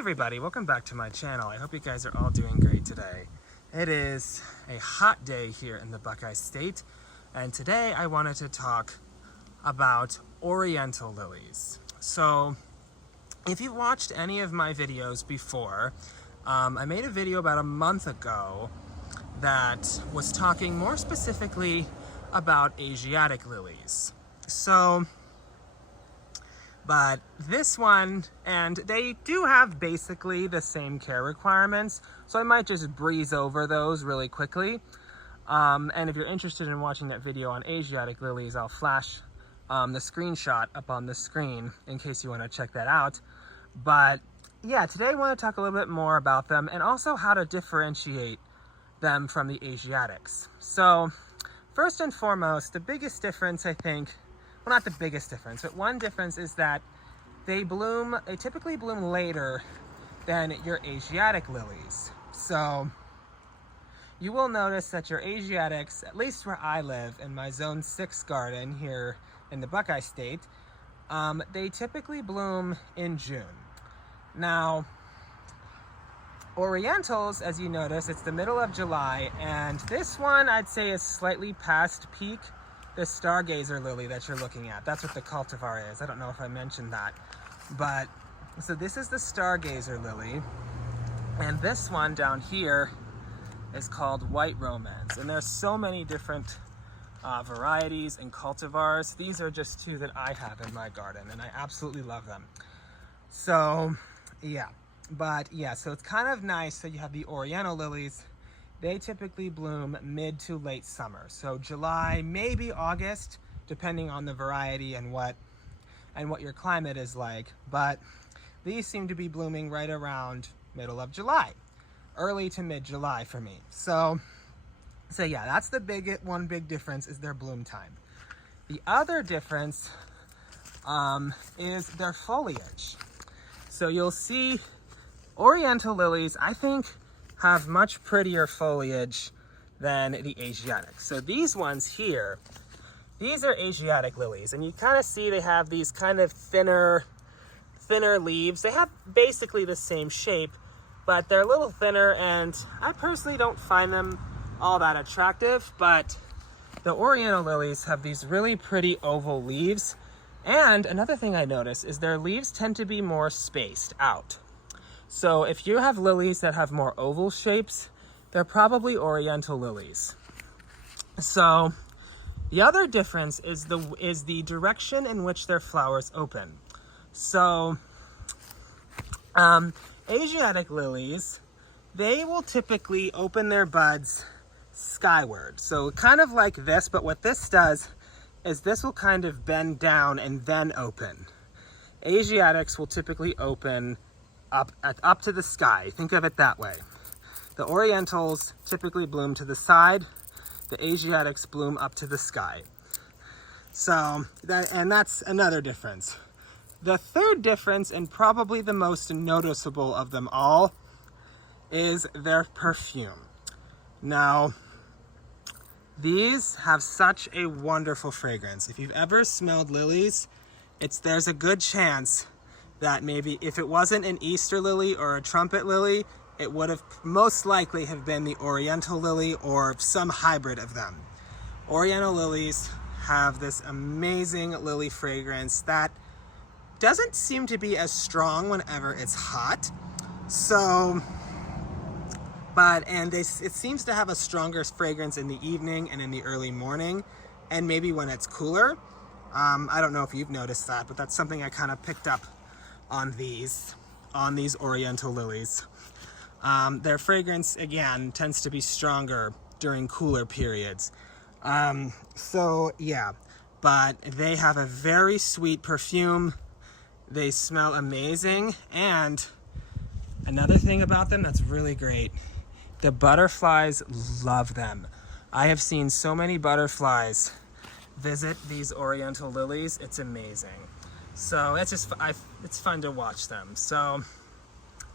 everybody, welcome back to my channel. I hope you guys are all doing great today. It is a hot day here in the Buckeye State, and today I wanted to talk about Oriental lilies. So if you've watched any of my videos before, I made a video about a month ago that was talking more specifically about Asiatic lilies. But this one, and they do have basically the same care requirements, so I might just breeze over those really quickly. And if you're interested in watching that video on Asiatic lilies, I'll flash the screenshot up on the screen in case you want to check that out. But yeah, today I want to talk a little bit more about them and also how to differentiate them from the Asiatics. So first and foremost, the biggest difference, I think, well, not the biggest difference, but one difference is that they typically bloom later than your Asiatic lilies. So you will notice that your Asiatics, at least where I live in my Zone 6 garden here in the Buckeye State, they typically bloom in June. Now, Orientals, as you notice, it's the middle of July, and this one I'd say is slightly past peak. The Stargazer lily that you're looking at, that's what the cultivar is. I don't know if I mentioned that, but so this is the Stargazer lily, and this one down here is called White Romance, and there's so many different varieties and cultivars. These are just two that I have in my garden, and I absolutely love them. So yeah, so it's kind of nice. So you have the Oriental lilies. They typically bloom mid to late summer. So July, maybe August, depending on the variety and what your climate is like. But these seem to be blooming right around middle of July, early to mid-July for me. So yeah, that's the one big difference is their bloom time. The other difference is their foliage. So you'll see Oriental lilies, I think, have much prettier foliage than the Asiatics. So these ones here, these are Asiatic lilies, and you kind of see they have these kind of thinner leaves. They have basically the same shape, but they're a little thinner, and I personally don't find them all that attractive. But the Oriental lilies have these really pretty oval leaves, and another thing I notice is their leaves tend to be more spaced out. So if you have lilies that have more oval shapes, they're probably Oriental lilies. So the other difference is the direction in which their flowers open. So Asiatic lilies, they will typically open their buds skyward. So kind of like this, but what this does is this will kind of bend down and then open. Asiatics will typically open up to the sky. Think of it that way. The Orientals typically bloom to the side. The Asiatics bloom up to the sky. So that's another difference. The third difference, and probably the most noticeable of them all, is their perfume. Now, these have such a wonderful fragrance. If you've ever smelled lilies, there's a good chance that maybe if it wasn't an Easter lily or a trumpet lily, it would have most likely have been the Oriental lily or some hybrid of them. Oriental lilies have this amazing lily fragrance that doesn't seem to be as strong whenever it's hot. It seems to have a stronger fragrance in the evening and in the early morning, and maybe when it's cooler. I don't know if you've noticed that, but that's something I kind of picked up on these Oriental lilies. Their fragrance, again, tends to be stronger during cooler periods. So yeah, but they have a very sweet perfume. They smell amazing, and another thing about them that's really great, the butterflies love them. I have seen so many butterflies visit these Oriental lilies. It's amazing. So it's fun to watch them. So,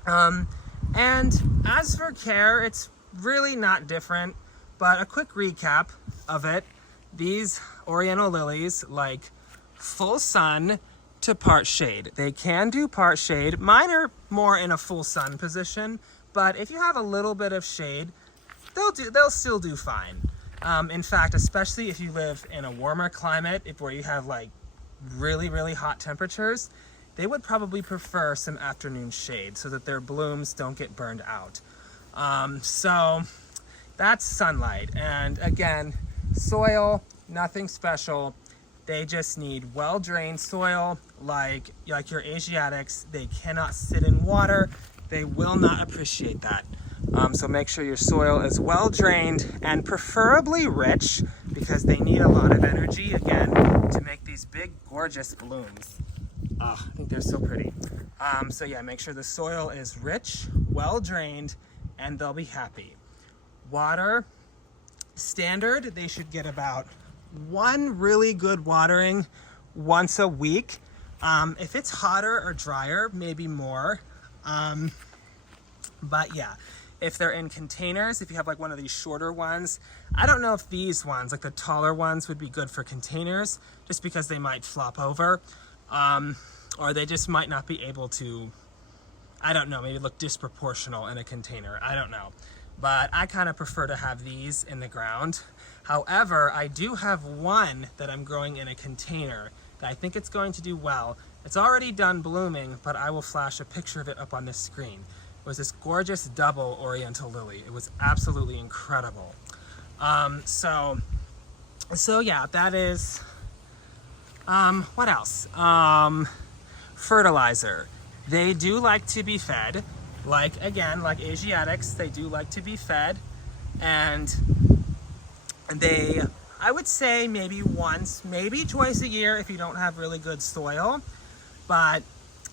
and as for care, it's really not different, but a quick recap of it. These Oriental lilies like full sun to part shade. They can do part shade. Mine are more in a full sun position, but if you have a little bit of shade, they'll still do fine. In fact, especially if you live in a warmer climate, where you have like really, really hot temperatures, they would probably prefer some afternoon shade so that their blooms don't get burned out. So that's sunlight. And again, soil, nothing special. They just need well-drained soil, like your Asiatics. They cannot sit in water. They will not appreciate that. So make sure your soil is well-drained and preferably rich, because they need a lot of energy, again, to make these big, gorgeous blooms. I think they're so pretty. So yeah, make sure the soil is rich, well-drained, and they'll be happy. Water, standard, they should get about one really good watering once a week. If it's hotter or drier, maybe more. But yeah, if they're in containers, if you have like one of these shorter ones, I don't know if these ones, like the taller ones, would be good for containers, just because they might flop over, or they just might not be able to, I don't know, maybe look disproportional in a container. I don't know. But I kind of prefer to have these in the ground. However, I do have one that I'm growing in a container that I think it's going to do well. It's already done blooming, but I will flash a picture of it up on this screen. It was this gorgeous double Oriental lily. It was absolutely incredible. So yeah, that is, what else? Fertilizer. They do like to be fed. Like Asiatics, they do like to be fed. And I would say maybe once, maybe twice a year if you don't have really good soil. But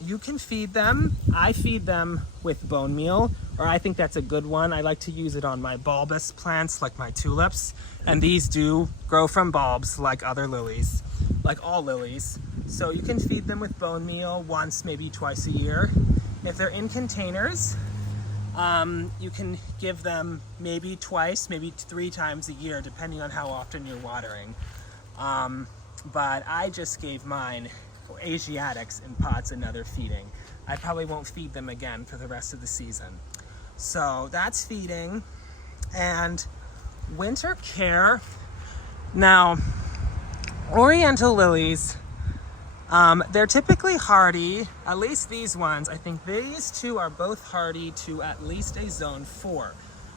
you can feed them. I feed them with bone meal, or I think that's a good one. I like to use it on my bulbous plants, like my tulips. And these do grow from bulbs like other lilies, like all lilies. So you can feed them with bone meal once, maybe twice a year. If they're in containers, you can give them maybe twice, maybe 3 times a year, depending on how often you're watering. But I just gave mine, Asiatics, in pots another feeding. I probably won't feed them again for the rest of the season. So that's feeding. And winter care. Now, Oriental lilies, they're typically hardy, at least these ones. I think these two are both hardy to at least a zone 4.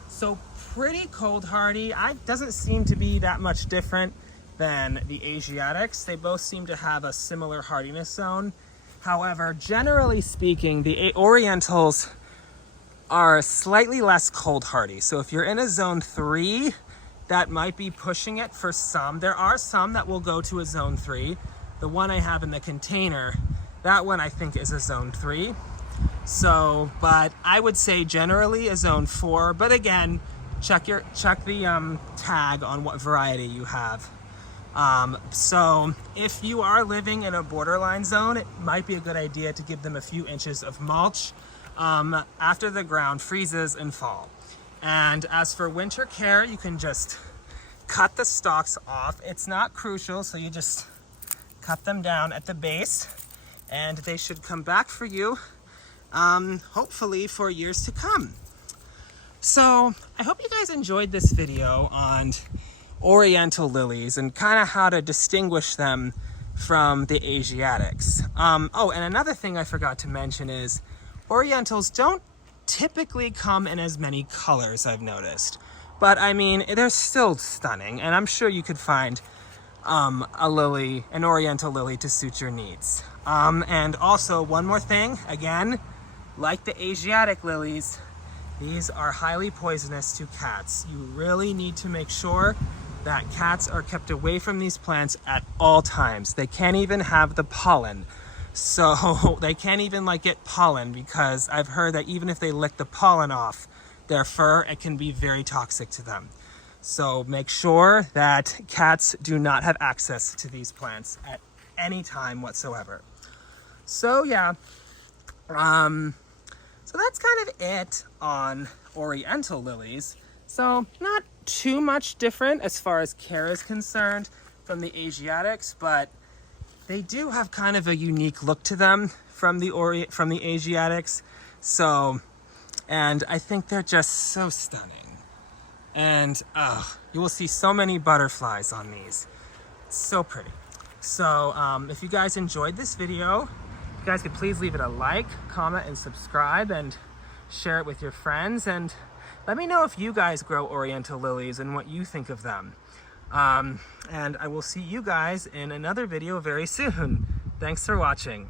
So pretty cold hardy. Doesn't seem to be that much different than the Asiatics. They both seem to have a similar hardiness zone. However, generally speaking, the Orientals are slightly less cold hardy. So if you're in a zone 3, that might be pushing it for some. There are some that will go to a zone 3. The one I have in the container, that one I think is a zone 3. So, but I would say generally a zone 4. But again, check the tag on what variety you have. So if you are living in a borderline zone, it might be a good idea to give them a few inches of mulch after the ground freezes in fall. And as for winter care, you can just cut the stalks off. It's not crucial, so you just cut them down at the base, and they should come back for you, hopefully for years to come. So I hope you guys enjoyed this video on Oriental lilies and kind of how to distinguish them from the Asiatics. Oh, and another thing I forgot to mention is Orientals don't typically come in as many colors, I've noticed. But I mean, they're still stunning, and I'm sure you could find an Oriental lily to suit your needs. And also, one more thing, again, like the Asiatic lilies, these are highly poisonous to cats. You really need to make sure that cats are kept away from these plants at all times. They can't even have the pollen. So they can't even get pollen, because I've heard that even if they lick the pollen off their fur, it can be very toxic to them. So make sure that cats do not have access to these plants at any time whatsoever. So yeah, so that's kind of it on Oriental lilies. So not too much different as far as care is concerned from the Asiatics, but they do have kind of a unique look to them from the Asiatics. So, and I think they're just so stunning. And you will see so many butterflies on these. It's so pretty. So if you guys enjoyed this video, you guys could please leave it a like, comment, and subscribe, and share it with your friends. And let me know if you guys grow Oriental lilies and what you think of them. And I will see you guys in another video very soon. Thanks for watching.